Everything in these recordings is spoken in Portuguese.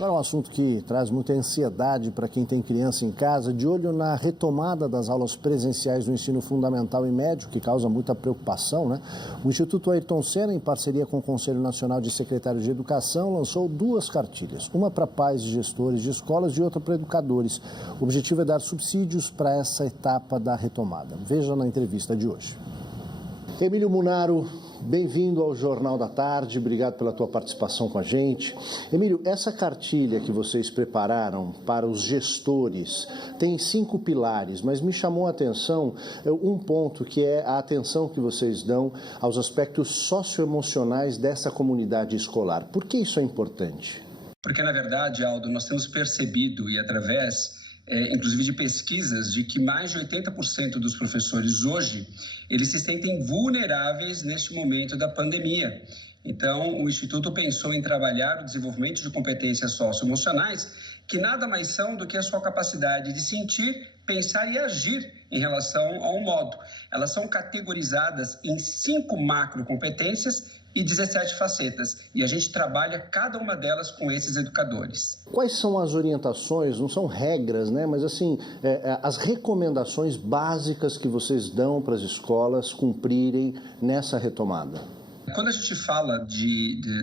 Agora é um assunto que traz muita ansiedade para quem tem criança em casa, de olho na retomada das aulas presenciais do ensino fundamental e médio, que causa muita preocupação, né? O Instituto Ayrton Senna, em parceria com o Conselho Nacional de Secretários de Educação, lançou 2 cartilhas, uma para pais e gestores de escolas e outra para educadores. O objetivo é dar subsídios para essa etapa da retomada. Veja na entrevista de hoje. Emílio Munaro, bem-vindo ao Jornal da Tarde, obrigado pela tua participação com a gente. Emílio, essa cartilha que vocês prepararam para os gestores tem 5 pilares, mas me chamou a atenção um ponto, que é a atenção que vocês dão aos aspectos socioemocionais dessa comunidade escolar. Por que isso é importante? Porque, na verdade, Aldo, nós temos percebido, e através inclusive de pesquisas, de que mais de 80% dos professores hoje, eles se sentem vulneráveis neste momento da pandemia. Então, o Instituto pensou em trabalhar o desenvolvimento de competências socioemocionais, que nada mais são do que a sua capacidade de sentir, pensar e agir em relação ao modo. Elas são categorizadas em 5 macrocompetências e 17 facetas, e a gente trabalha cada uma delas com esses educadores. Quais são as orientações, não são regras, né? Mas assim, as recomendações básicas que vocês dão para as escolas cumprirem nessa retomada? Quando a gente fala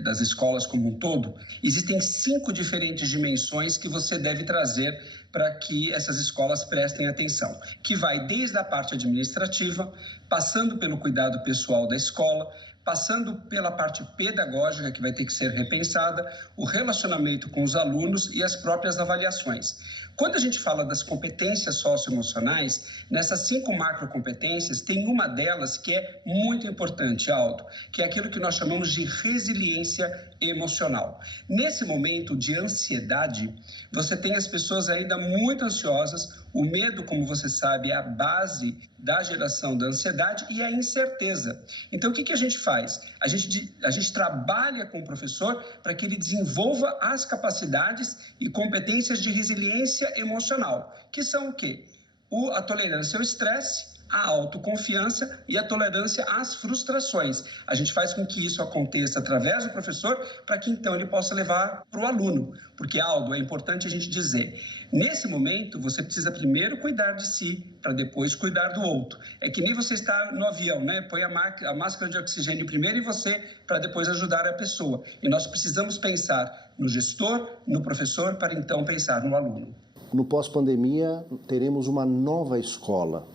das escolas como um todo, existem 5 diferentes dimensões que você deve trazer para que essas escolas prestem atenção, que vai desde a parte administrativa, passando pelo cuidado pessoal da escola, passando pela parte pedagógica, que vai ter que ser repensada, o relacionamento com os alunos e as próprias avaliações. Quando a gente fala das competências socioemocionais, nessas 5 macrocompetências, tem uma delas que é muito importante, Aldo, que é aquilo que nós chamamos de resiliência emocional. Nesse momento de ansiedade, você tem as pessoas ainda muito ansiosas. O medo, como você sabe, é a base da geração da ansiedade e a incerteza. Então, o que a gente faz? A gente trabalha com o professor para que ele desenvolva as capacidades e competências de resiliência emocional, que são o quê? A tolerância ao estresse, a autoconfiança e a tolerância às frustrações. A gente faz com que isso aconteça através do professor para que então ele possa levar para o aluno. Porque, Aldo, é importante a gente dizer, nesse momento você precisa primeiro cuidar de si para depois cuidar do outro. É que nem você está no avião, né? Põe a máscara de oxigênio primeiro em você para depois ajudar a pessoa. E nós precisamos pensar no gestor, no professor, para então pensar no aluno. No pós-pandemia teremos uma nova escola.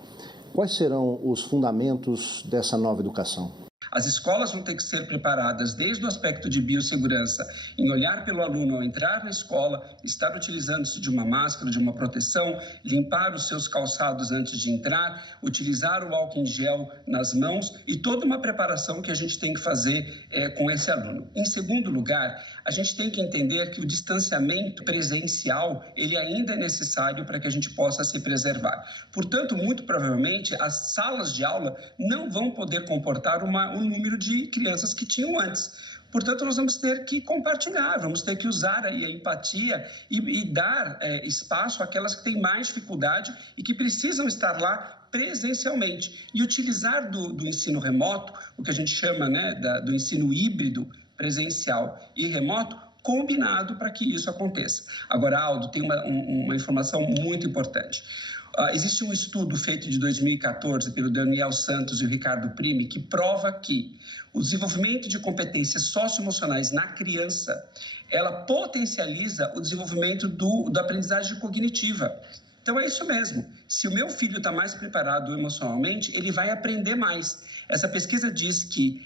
Quais serão os fundamentos dessa nova educação? As escolas vão ter que ser preparadas desde o aspecto de biossegurança, em olhar pelo aluno ao entrar na escola, estar utilizando-se de uma máscara, de uma proteção, limpar os seus calçados antes de entrar, utilizar o álcool em gel nas mãos e toda uma preparação que a gente tem que fazer com esse aluno. Em segundo lugar, a gente tem que entender que o distanciamento presencial, ele ainda é necessário para que a gente possa se preservar. Portanto, muito provavelmente, as salas de aula não vão poder comportar um número de crianças que tinham antes. Portanto, nós vamos ter que compartilhar, vamos ter que usar aí a empatia e dar espaço àquelas que têm mais dificuldade e que precisam estar lá presencialmente. E utilizar do ensino remoto, o que a gente chama, né, do ensino híbrido, presencial e remoto, combinado para que isso aconteça. Agora, Aldo, tem uma informação muito importante. Existe um estudo feito de 2014 pelo Daniel Santos e o Ricardo Prime que prova que o desenvolvimento de competências socioemocionais na criança, ela potencializa o desenvolvimento da aprendizagem cognitiva. Então é isso mesmo. Se o meu filho está mais preparado emocionalmente, ele vai aprender mais. Essa pesquisa diz que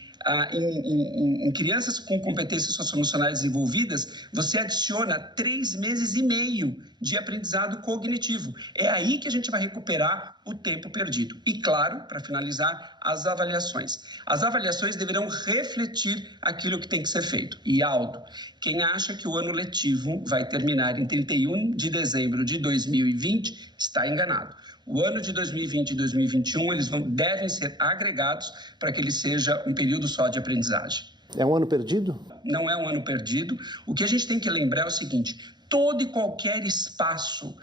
em crianças com competências socioemocionais desenvolvidas, você adiciona 3 meses e meio de aprendizado cognitivo. É aí que a gente vai recuperar o tempo perdido. E, claro, para finalizar, as avaliações. As avaliações deverão refletir aquilo que tem que ser feito. E, Aldo, quem acha que o ano letivo vai terminar em 31 de dezembro de 2020 está enganado. O ano de 2020 e 2021, eles devem ser agregados para que ele seja um período só de aprendizagem. É um ano perdido? Não é um ano perdido. O que a gente tem que lembrar é o seguinte, todo e qualquer espaço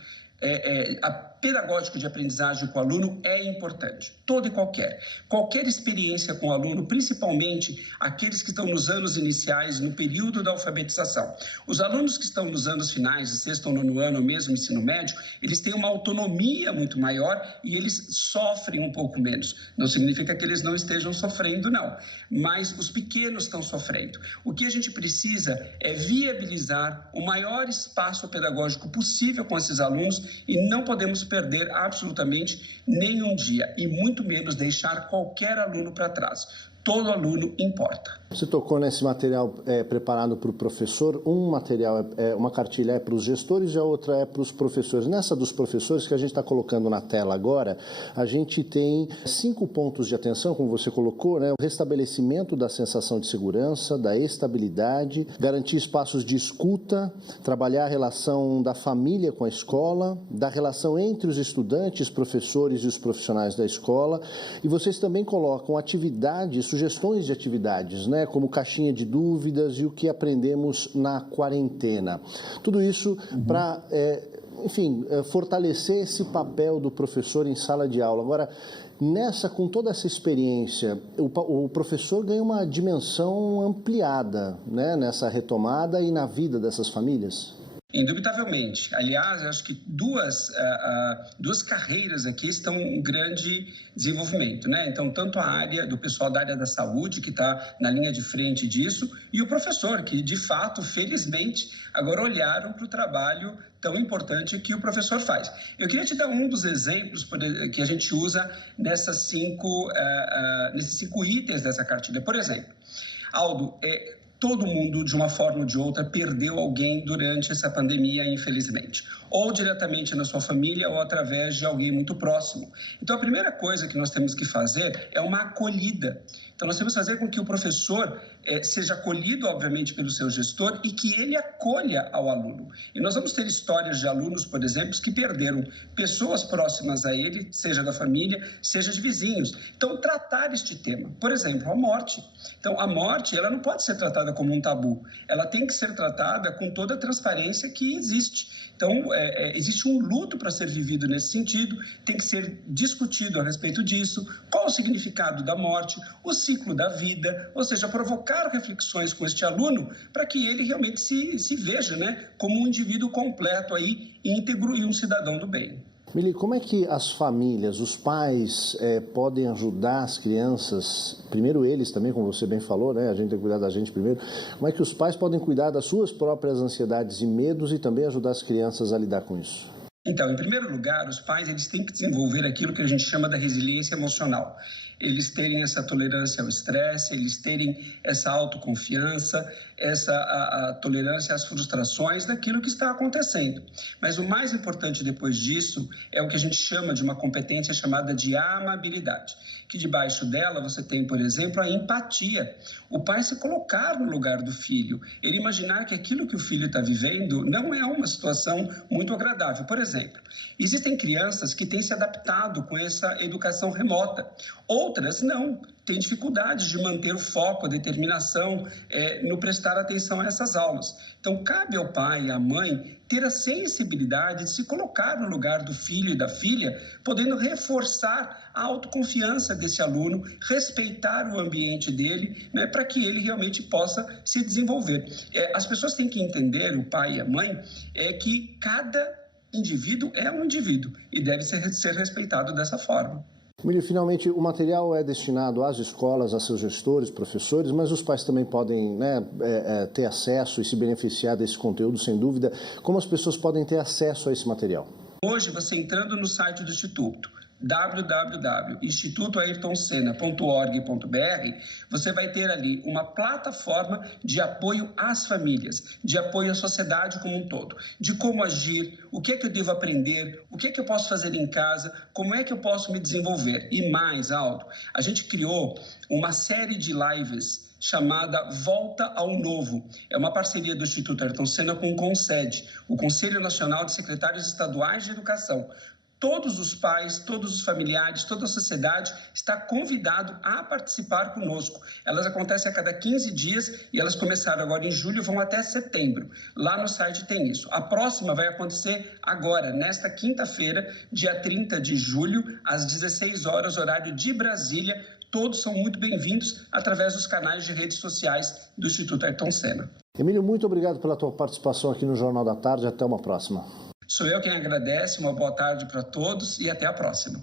pedagógico de aprendizagem com o aluno é importante, todo e qualquer. Qualquer experiência com o aluno, principalmente aqueles que estão nos anos iniciais, no período da alfabetização. Os alunos que estão nos anos finais, de sexto ou nono ano, ou mesmo ensino médio, eles têm uma autonomia muito maior e eles sofrem um pouco menos. Não significa que eles não estejam sofrendo, não, mas os pequenos estão sofrendo. O que a gente precisa é viabilizar o maior espaço pedagógico possível com esses alunos e não podemos perder absolutamente nenhum dia e muito menos deixar qualquer aluno para trás. Todo aluno importa. Você tocou nesse material preparado para o professor. Um material, uma cartilha é para os gestores e a outra é para os professores. Nessa dos professores, que a gente está colocando na tela agora, a gente tem 5 pontos de atenção, como você colocou, né? O restabelecimento da sensação de segurança, da estabilidade, garantir espaços de escuta, trabalhar a relação da família com a escola, da relação entre os estudantes, professores e os profissionais da escola. E vocês também colocam atividades, sugestões de atividades, né, como caixinha de dúvidas e o que aprendemos na quarentena. Tudo isso para, fortalecer esse papel do professor em sala de aula. Agora, com toda essa experiência, o professor ganha uma dimensão ampliada, né, nessa retomada e na vida dessas famílias? Indubitavelmente. Aliás, acho que duas carreiras aqui estão em grande desenvolvimento, né? Então, tanto a área do pessoal da área da saúde, que está na linha de frente disso, e o professor, que de fato, felizmente, agora olharam para o trabalho tão importante que o professor faz. Eu queria te dar um dos exemplos que a gente usa nesses 5 itens dessa cartilha. Por exemplo, Aldo, todo mundo, de uma forma ou de outra, perdeu alguém durante essa pandemia, infelizmente. Ou diretamente na sua família, ou através de alguém muito próximo. Então, a primeira coisa que nós temos que fazer é uma acolhida. Então, nós temos que fazer com que o professor seja acolhido, obviamente, pelo seu gestor e que ele acolha ao aluno. E nós vamos ter histórias de alunos, por exemplo, que perderam pessoas próximas a ele, seja da família, seja de vizinhos. Então, tratar este tema. Por exemplo, a morte. Então, a morte, ela não pode ser tratada como um tabu. Ela tem que ser tratada com toda a transparência que existe. Então, existe um luto para ser vivido nesse sentido, tem que ser discutido a respeito disso, qual o significado da morte, o ciclo da vida, ou seja, provocar reflexões com este aluno para que ele realmente se veja, né, como um indivíduo completo, aí, íntegro e um cidadão do bem. Mili, como é que as famílias, os pais podem ajudar as crianças, primeiro eles também, como você bem falou, né? A gente tem que cuidar da gente primeiro. Como é que os pais podem cuidar das suas próprias ansiedades e medos e também ajudar as crianças a lidar com isso? Então, em primeiro lugar, os pais eles têm que desenvolver aquilo que a gente chama da resiliência emocional. Eles terem essa tolerância ao estresse, eles terem essa autoconfiança, a tolerância às frustrações daquilo que está acontecendo. Mas o mais importante depois disso é o que a gente chama de uma competência chamada de amabilidade, que debaixo dela você tem, por exemplo, a empatia. O pai se colocar no lugar do filho, ele imaginar que aquilo que o filho está vivendo não é uma situação muito agradável. Por exemplo, existem crianças que têm se adaptado com essa educação remota, outras não, têm dificuldade de manter o foco, a determinação no prestar atenção a essas aulas. Então, cabe ao pai e à mãe ter a sensibilidade de se colocar no lugar do filho e da filha, podendo reforçar a autoconfiança desse aluno, respeitar o ambiente dele, né, para que ele realmente possa se desenvolver. As pessoas têm que entender, o pai e a mãe, que cada indivíduo é um indivíduo e deve ser respeitado dessa forma. Mili, finalmente, o material é destinado às escolas, a seus gestores, professores, mas os pais também podem, né, ter acesso e se beneficiar desse conteúdo, sem dúvida. Como as pessoas podem ter acesso a esse material? Hoje, você entrando no site do Instituto, www.institutoayrtonsenna.org.br, você vai ter ali uma plataforma de apoio às famílias, de apoio à sociedade como um todo, de como agir, o que é que eu devo aprender, o que é que eu posso fazer em casa, como é que eu posso me desenvolver. E mais, Aldo, a gente criou uma série de lives chamada Volta ao Novo. É uma parceria do Instituto Ayrton Senna com o CONSED, o Conselho Nacional de Secretários Estaduais de Educação. Todos os pais, todos os familiares, toda a sociedade está convidado a participar conosco. Elas acontecem a cada 15 dias e elas começaram agora em julho e vão até setembro. Lá no site tem isso. A próxima vai acontecer agora, nesta quinta-feira, dia 30 de julho, às 16 horas, horário de Brasília. Todos são muito bem-vindos através dos canais de redes sociais do Instituto Ayrton Senna. Emílio, muito obrigado pela tua participação aqui no Jornal da Tarde. Até uma próxima. Sou eu quem agradece, uma boa tarde para todos e até a próxima.